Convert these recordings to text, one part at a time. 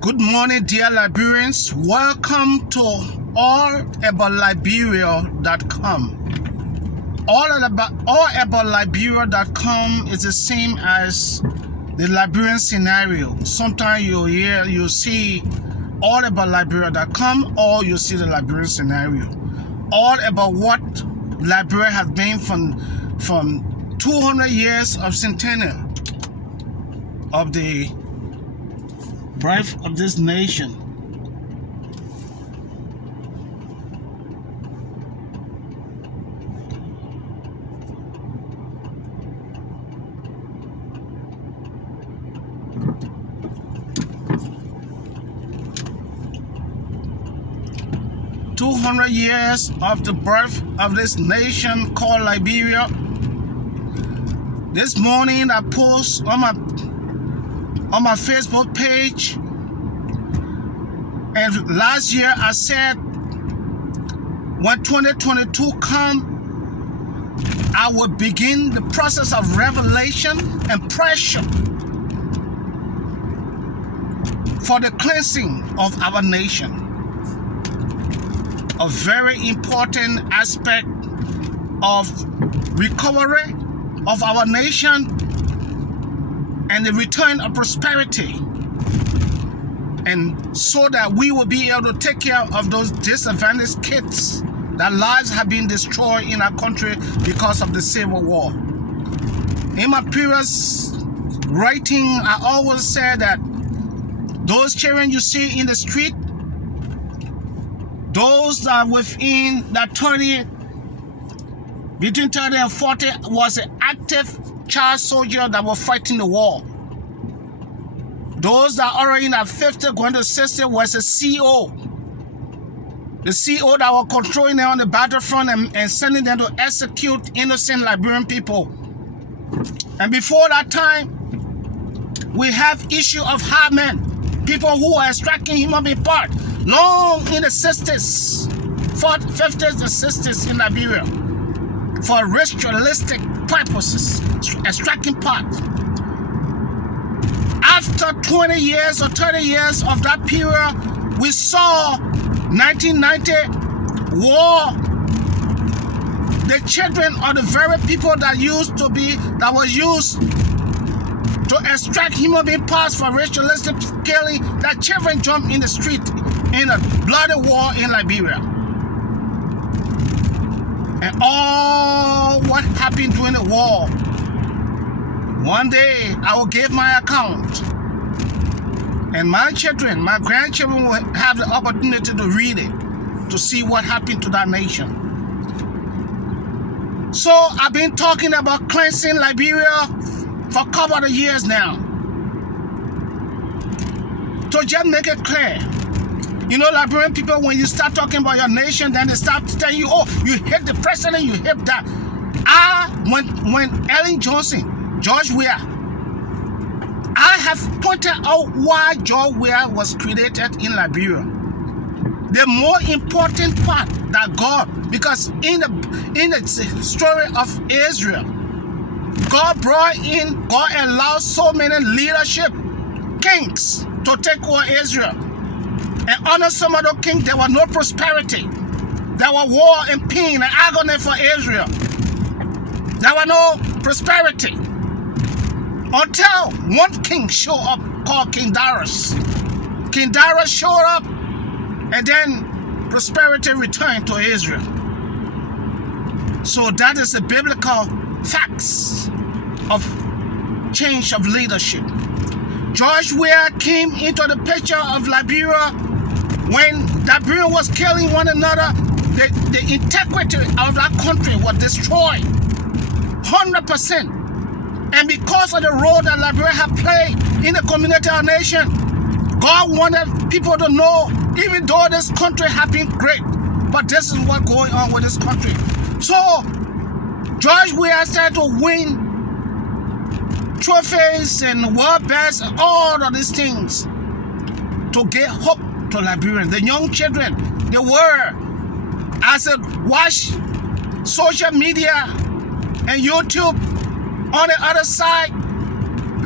Good morning, dear Liberians. Welcome to allaboutliberia.com. Allaboutliberia.com is the same as the Liberian scenario. Sometimes you'll see allaboutliberia.com or you see the Liberian scenario. All about what Liberia has been from 200 years of centennial of the birth of this nation. Years of the birth of this nation called Liberia. This morning I post on my Facebook page, and last year I said when 2022 come, I will begin the process of revelation and pressure for the cleansing of our nation. A very important aspect of recovery of our nation and the return of prosperity, and so that we will be able to take care of those disadvantaged kids that lives have been destroyed in our country because of the Civil War. In my previous writing, I always said that those children you see in the street, those that within that between 30 and 40 was an active child soldier that were fighting the war. Those that are in that 50 going to 60 was a CO. The CO that were controlling them on the battlefront and sending them to execute innocent Liberian people. And before that time, we have issue of hard men, people who are extracting human being part. Long in the 60s, 50s and 60s in Liberia, for ritualistic purposes, extracting part. After 20 years or 30 years of that period, we saw 1990 war. The children are the very people that was used to extract human being parts for ritualistic killing, that children jumped in the street in a bloody war in Liberia. And all what happened during the war, one day I will give my account, and my children, my grandchildren will have the opportunity to read it, to see what happened to that nation. So I've been talking about cleansing Liberia for a couple of years now. To just make it clear, you know, Liberian people, when you start talking about your nation, then they start telling you, oh, you hate the president, you hate that. When Ellen Johnson, George Weah, I have pointed out why George Weah was created in Liberia. The more important part that God, because in the story of Israel, God allowed so many leadership kings to take over Israel. And under some of those kings, there was no prosperity. There was war and pain and agony for Israel. There was no prosperity. Until one king showed up called King Darius. King Darius showed up, and then prosperity returned to Israel. So that is the biblical facts of change of leadership. George Weah came into the picture of Liberia when Liberia was killing one another. The integrity of that country was destroyed 100%. And because of the role that Liberia had played in the community of nation, God wanted people to know, even though this country had been great, but this is what's going on with this country. So George Weah started to win trophies and world best and all of these things to get hope to Liberians. The young children, they were, as I watch social media and YouTube, on the other side,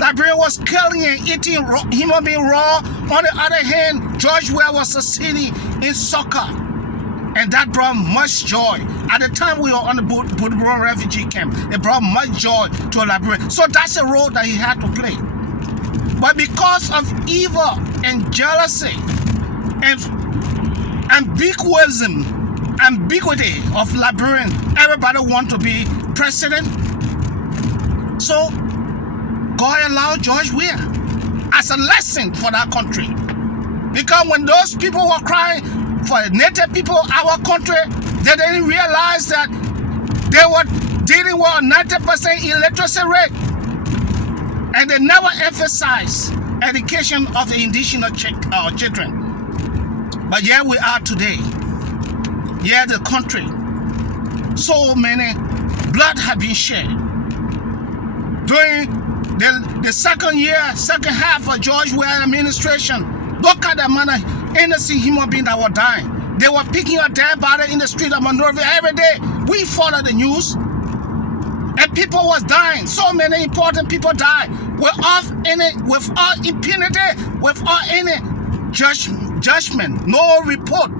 Liberia was killing and eating human being raw. On the other hand, George Weah was succeeding in soccer. And that brought much joy. At the time we were on the Budibro refugee camp, it brought much joy to Liberia. So that's a role that he had to play. But because of evil and jealousy and ambiguity of Liberian, everybody want to be president. So God allowed George Weah as a lesson for that country. Because when those people were crying for native people, our country, they didn't realize that they were dealing with a 90% illiteracy rate. And they never emphasized education of the indigenous children. But here we are today. Here the country, so many blood have been shed. During the second half of George Weah administration, look at the amount of innocent human beings that were dying. They were picking up dead bodies in the street of Monrovia every day. We follow the news. And people was dying. So many important people died without impunity, without any judgment, no report.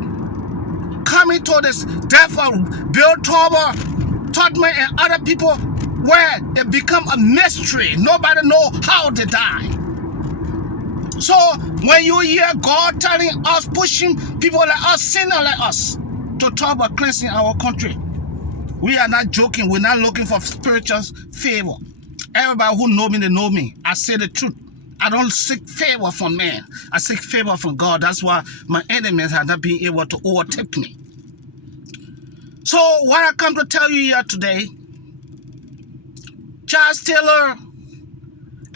Coming to this death of Bill Todman and other people, where it become a mystery. Nobody know how they die. So when you hear God telling us, pushing people like us, sinners like us, to talk about cleansing our country, we are not joking. We're not looking for spiritual favor. Everybody who know me, they know me. I say the truth. I don't seek favor from man. I seek favor from God. That's why my enemies have not been able to overtake me. So what I come to tell you here today, Charles Taylor,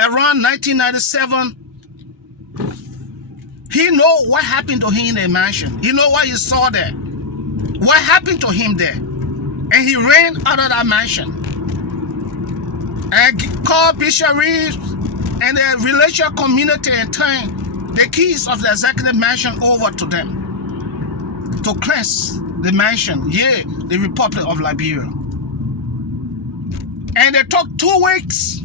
around 1997, he know what happened to him in the mansion. He know what he saw there. What happened to him there. And he ran out of that mansion. And called Bishop Reeves and the religious community and turned the keys of the executive mansion over to them to cleanse the mansion, the Republic of Liberia. And it took 2 weeks.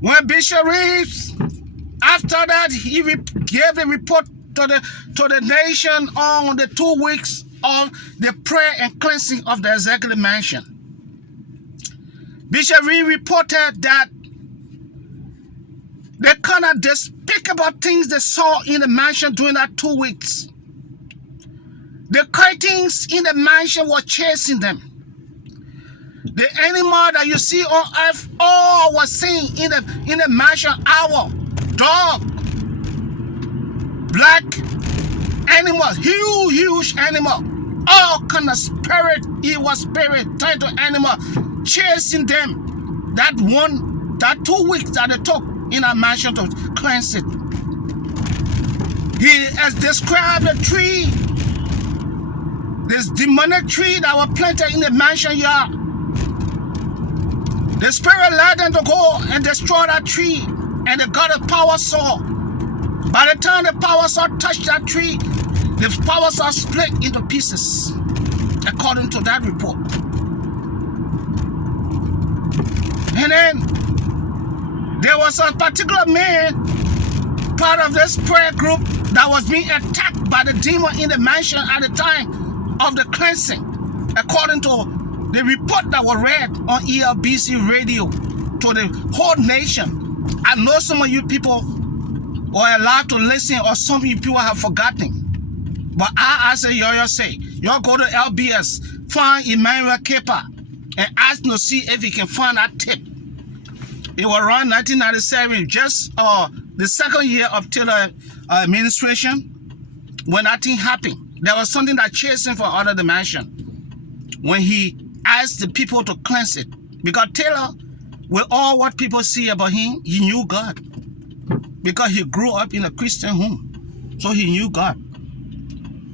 When Bishop Reeves, after that, he gave the report to the nation on the 2 weeks of the prayer and cleansing of the executive mansion. Bishop Reeves reported that the kind of despicable things they saw in the mansion during that 2 weeks. The curtains in the mansion were chasing them. The animal that you see on earth, all was seen in the mansion. Owl, dog, black animals, huge animal, all kind of evil spirit, trying to animal, chasing them. That 2 weeks that they took in a mansion to cleanse it. He has described the tree, this demonic tree that was planted in the mansion yard. The spirit led them to go and destroy that tree, and they got a power saw. By the time the power saw touched that tree, the power saw split into pieces, according to that report. And then there was a particular man, part of this prayer group, that was being attacked by the demon in the mansion at the time of the cleansing, according to the report that was read on LBS-Radio to the whole nation. I know some of you people were allowed to listen, or some of you people have forgotten. But I say, y'all say, y'all go to LBS, find Emmanuel Kepa, and ask him to see if he can find that tip. It was around 1997, just the second year of Taylor administration, when that thing happened. There was something that chased him from out of the mansion when he asked the people to cleanse it. Because Taylor, with all what people see about him, he knew God. Because he grew up in a Christian home. So he knew God.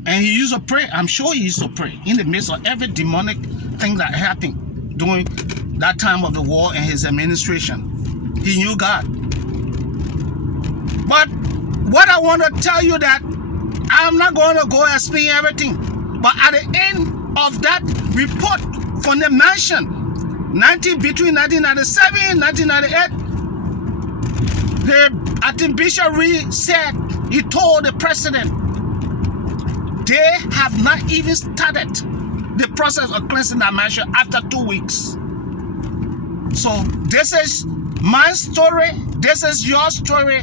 And he used to pray. I'm sure he used to pray in the midst of every demonic thing that happened during that time of the war and his administration. He knew God. But what I want to tell you that I'm not going to go explain everything. But at the end of that report from the mansion, between 1997 and 1998, I think Bishop Reeves said, he told the president, they have not even started the process of cleansing that mansion after 2 weeks. So this is my story. This is your story.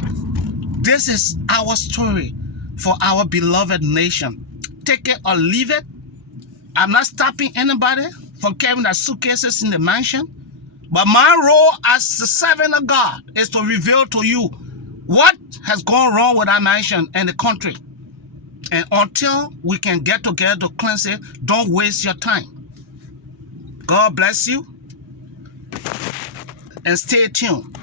This is our story for our beloved nation. Take it or leave it. I'm not stopping anybody from carrying their suitcases in the mansion. But my role as the servant of God is to reveal to you what has gone wrong with our mansion and the country. And until we can get together to cleanse it, don't waste your time. God bless you. And stay tuned.